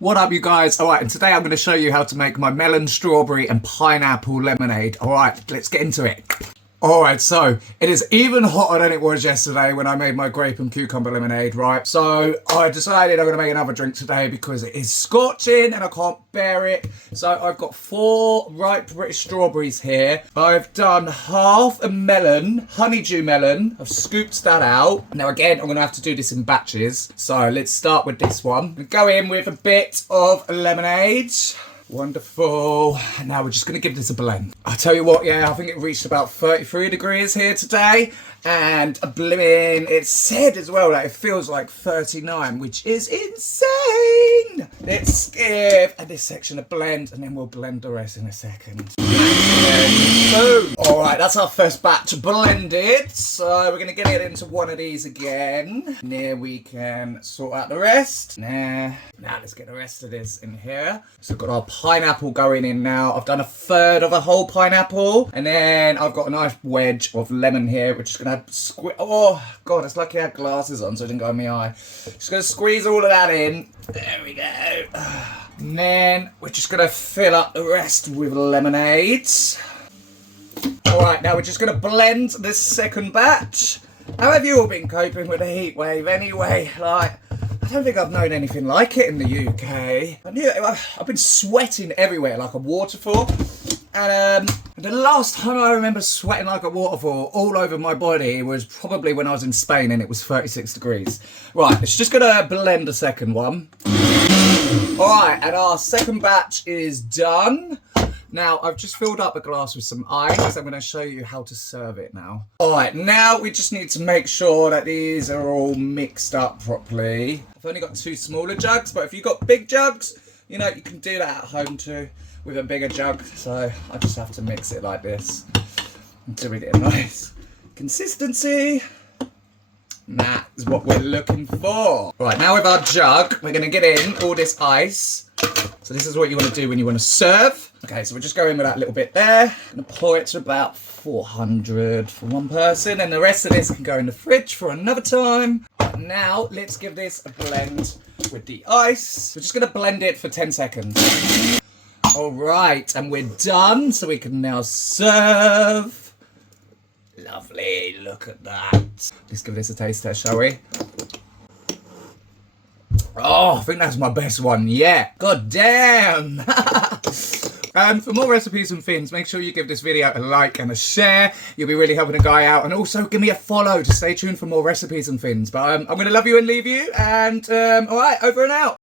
What up, you guys? Alright, and today I'm going to show you how to make my melon, strawberry and pineapple lemonade. Alright, let's get into it. Alright, so it is even hotter than it was yesterday when I made my grape and cucumber lemonade, right? So I decided I'm going to make another drink today because it is scorching and I can't bear it. So I've got 4 ripe British strawberries here. I've done half a melon, honeydew melon. I've scooped that out. Now again, I'm going to have to do this in batches. So let's start with this one. We go in with a bit of lemonade. Wonderful. Now we're just going to give this a blend. I'll tell you what, yeah, I think it reached about 33 degrees here today. And blimmin', it said as well that it feels like 39, which is insane. Let's give this section a blend and then we'll blend the rest in a second. Boom. Alright, that's our first batch blended. So we're going to get it into one of these again. Now we can sort out the rest. Now let's get the rest of this in here. So we've got our pineapple going in now. I've done a third of a whole pineapple. And then I've got a nice wedge of lemon here. We're just going to oh, God, it's like I had glasses on so it didn't go in my eye. Just going to squeeze all of that in. There we go. And then we're just going to fill up the rest with lemonade. Alright, now we're just going to blend this second batch. How have you all been coping with the heat wave anyway? Like, I don't think I've known anything like it in the UK. I've been sweating everywhere like a waterfall. And the last time I remember sweating like a waterfall all over my body was probably when I was in Spain and it was 36 degrees. Right, it's just going to blend the second one. Alright, and our second batch is done. Now, I've just filled up a glass with some ice. I'm going to show you how to serve it now. Alright, now we just need to make sure that these are all mixed up properly. I've only got 2 smaller jugs, but if you've got big jugs, you know, you can do that at home too with a bigger jug. So I just have to mix it like this until we get a nice consistency. And that is what we're looking for. Right, now with our jug, we're going to get in all this ice. So this is what you want to do when you want to serve. Okay, so we're just going with that little bit there. I'm going to pour it to about 400 for one person. And the rest of this can go in the fridge for another time. Right, now, let's give this a blend with the ice. We're just going to blend it for 10 seconds. All right, and we're done. So we can now serve. Lovely, look at that. Let's give this a taste test, shall we? Oh, I think that's my best one yet. God damn. For more recipes and things, make sure you give this video a like and a share. You'll be really helping a guy out. And also give me a follow to stay tuned for more recipes and things. But I'm going to love you and leave you. And all right, over and out.